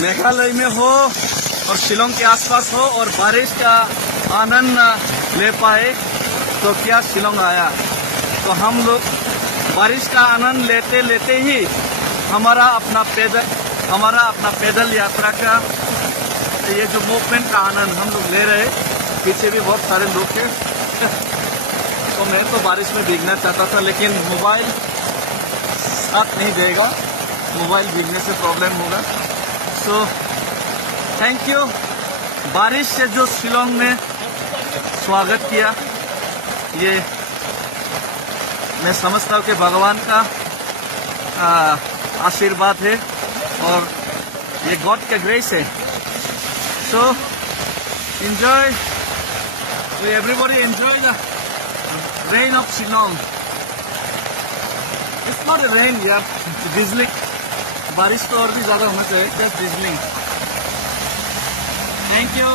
मेघालय में हो और शिलोंग के आसपास हो और बारिश का आनंद ले पाए तो क्या शिलोंग आया। तो हम लोग बारिश का आनंद लेते लेते ही हमारा अपना पैदल यात्रा का ये जो मूवमेंट का आनंद हम लोग ले रहे। पीछे भी बहुत सारे लोग थे। तो मैं तो बारिश में भीगना चाहता था, लेकिन मोबाइल साथ नहीं देगा, मोबाइल भीगने से प्रॉब्लम होगा। सो थैंक यू बारिश से जो शिलोंग में स्वागत किया। ये मैं समझता हूँ कि भगवान का आशीर्वाद है और ये गॉड का ग्रेस है। सो enjoy, everybody enjoy the rain of Shillong. It's not a rain यार, drizzling। बारिश तो और भी ज्यादा होना चाहिए, just drizzling। Thank you।